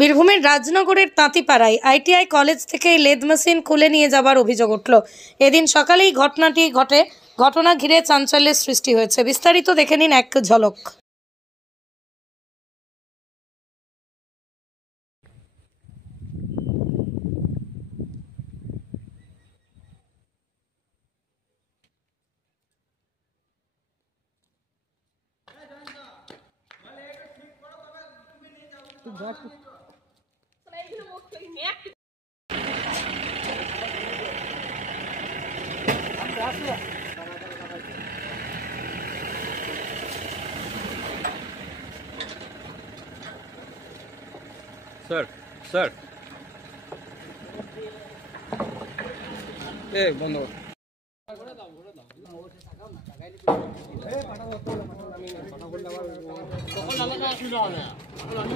বীরভূমের রাজনগরের তাঁতিপাড়ায় আইটিআই কলেজ থেকে লেদ মেশিন খুলে নিয়ে যাবার অভিযোগ উঠল। এদিন সকালেই ঘটনাটি ঘটে। ঘটনা ঘিরে চাঞ্চল্যের সৃষ্টি হয়েছে। বিস্তারিত দেখে নিন এক ঝলক। सर सर ए बंद